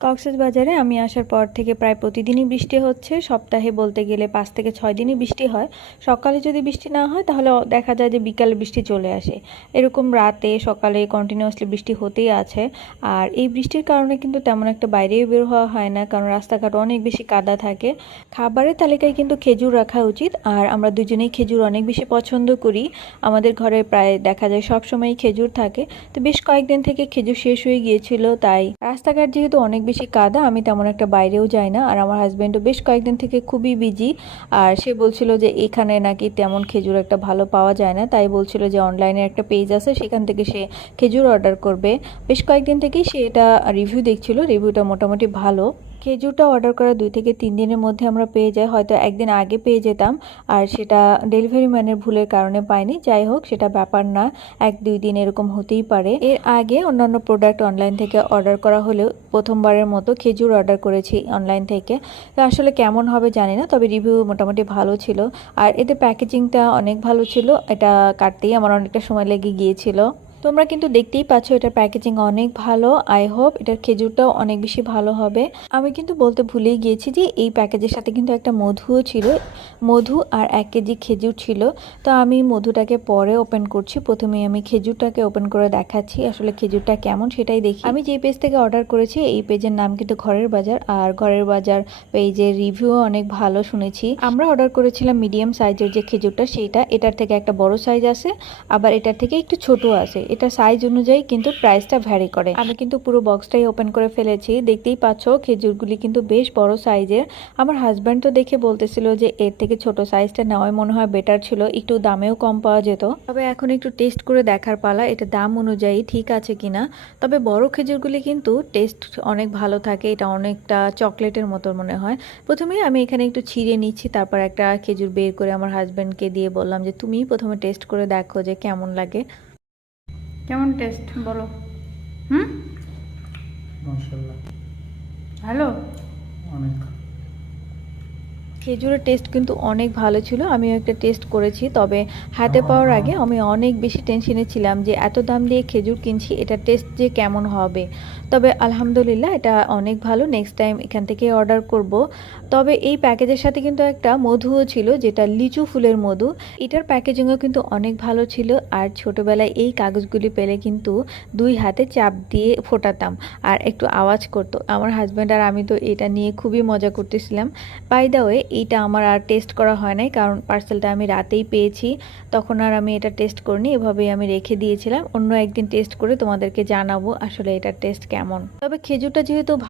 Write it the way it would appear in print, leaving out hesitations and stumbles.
কক্সবাজারে আমি আসার পর থেকে প্রায় প্রতিদিনই বৃষ্টি হচ্ছে। সপ্তাহে বলতে গেলে ৫ থেকে ৬ দিনই বৃষ্টি হয়। সকালে যদি বৃষ্টি না হয় তাহলে দেখা যায় যে বিকালে বৃষ্টি চলে আসে। এরকম রাতে সকালে কন্টিনিউয়াসলি বৃষ্টি হতেই আছে। আর এই বৃষ্টির কারণে কিন্তু তেমন একটা বাইরেও বের হওয়া হয় না, কারণ রাস্তাঘাট অনেক বেশি কাদা থাকে। খাবারের তালিকায় কিন্তু খেজুর রাখা উচিত, আর আমরা দুজনেই খেজুর অনেক বেশি পছন্দ করি। আমাদের ঘরে প্রায় দেখা যায় সবসময়ই খেজুর থাকে। তো বেশ কয়েকদিন থেকে খেজুর শেষ হয়ে গিয়েছিল, তাই রাস্তাঘাট যেহেতু অনেক বেশি কাদা, আমি তেমন একটা বাইরেও যাই না। আর আমার হাজব্যান্ডও বেশ কয়েকদিন থেকে খুবই বিজি, আর সে বলছিল যে এখানে নাকি তেমন খেজুর একটা ভালো পাওয়া যায় না, তাই বলছিল যে অনলাইনে একটা পেজ আছে, সেখান থেকে সে খেজুর অর্ডার করবে। বেশ কয়েকদিন থেকেই সে এটা রিভিউ দেখছিল, রিভিউটা মোটামুটি ভালো। খেজুরটা অর্ডার করা 2 থেকে 3 দিনের মধ্যে আমরা পেয়ে যাই, হয়তো একদিন আগে পেয়ে যেতাম, আর সেটা ডেলিভারি ম্যানের ভুলের কারণে পাইনি। যাই হোক, সেটা ব্যাপার না, 1-2 দিন এরকম হতেই পারে। এর আগে অন্যান্য প্রোডাক্ট অনলাইন থেকে অর্ডার করা হলেও প্রথমবারের মতো খেজুর অর্ডার করেছি অনলাইন থেকে। তো আসলে কেমন হবে জানি না, তবে রিভিউ মোটামুটি ভালো ছিল। আর এতে প্যাকেজিংটা অনেক ভালো ছিল, এটা কাটতেই আমার অনেকটা সময় লেগে গিয়েছিল। তোমরা কিন্তু দেখতেই পাচ্ছ এটার প্যাকেজিং অনেক ভালো। আই হোপ এটার খেজুরটাও অনেক বেশি ভালো হবে। আমি কিন্তু বলতে ভুলেই গিয়েছি যে এই প্যাকেজের সাথে কিন্তু একটা মধুও ছিল, মধু আর 1 কেজি খেজুর ছিল। তো আমি মধুটাকে পরে ওপেন করছি, প্রথমেই আমি খেজুরটাকে ওপেন করে দেখাচ্ছি আসলে খেজুরটা কেমন সেটাই দেখি। আমি যে পেজ থেকে অর্ডার করেছি এই পেজের নাম কিন্তু ঘরের বাজার, আর ঘরের বাজার পেজের রিভিউ অনেক ভালো শুনেছি। আমরা অর্ডার করেছিলাম মিডিয়াম সাইজের যে খেজুরটা, সেইটা এটার থেকে একটা বড় সাইজ আছে, আবার এটার থেকে একটু ছোট আছে। এটা সাইজ অনুযায়ী কিন্তু প্রাইসটা ভ্যারি করে। আমি কিন্তু পুরো বক্সটাই ওপেন করে ফেলেছি, দেখতেই পাচ্ছ খেজুরগুলি কিন্তু বেশ বড় সাইজের। আমার হাজব্যান্ড তো দেখে বলতেছিল যে এর থেকে ছোট সাইজটা নেওয়াই মনে হয় বেটার ছিল, একটু দামেও কম পাওয়া যেত। তবে এখন একটু টেস্ট করে দেখার পালা, এটা দাম অনুযায়ী ঠিক আছে কিনা। তবে বড় খেজুরগুলি কিন্তু টেস্ট অনেক ভালো থাকে, এটা অনেকটা চকলেটের মতো মনে হয়। প্রথমে আমি এখানে একটু ছিঁড়ে নিচ্ছি, তারপর একটা খেজুর বের করে আমার হাজব্যান্ডকে দিয়ে বললাম যে তুমিই প্রথমে টেস্ট করে দেখো যে কেমন লাগে। কেমন টেস্ট বলো? মাশাআল্লাহ, ভালো। অনেক। খেজুরের টেস্ট কিন্তু অনেক ভালো ছিল, আমিও একটা টেস্ট করেছি। তবে হাতে পাওয়ার আগে আমি অনেক বেশি টেনশনে ছিলাম যে এত দাম দিয়ে খেজুর কিনছি, এটা টেস্ট যে কেমন হবে। তবে আলহামদুলিল্লাহ এটা অনেক ভালো, নেক্সট টাইম এখান থেকে অর্ডার করব। তবে এই প্যাকেজের সাথে কিন্তু একটা মধুও ছিল, যেটা লিচু ফুলের মধু। এটার প্যাকেজিংও কিন্তু অনেক ভালো ছিল। আর ছোটবেলায় এই কাগজগুলি পেলে কিন্তু 2 হাতে চাপ দিয়ে ফোটাতাম, আর একটু আওয়াজ করতো। আমার হাজব্যান্ড আর আমি তো এটা নিয়ে খুবই মজা করতেছিলাম। বাই দ্য ওয়ে, এইটা আমার আর টেস্ট করা হয় নাই, কারণ পার্সেলটা আমি রাতেই পেয়েছি, তখন আর আমি এটা টেস্ট করিনি, এভাবেই আমি রেখে দিয়েছিলাম। অন্য একদিন টেস্ট করে তোমাদেরকে জানাবো আসলে এটার টেস্ট কেমন। তবে খেজুরটা যেহেতু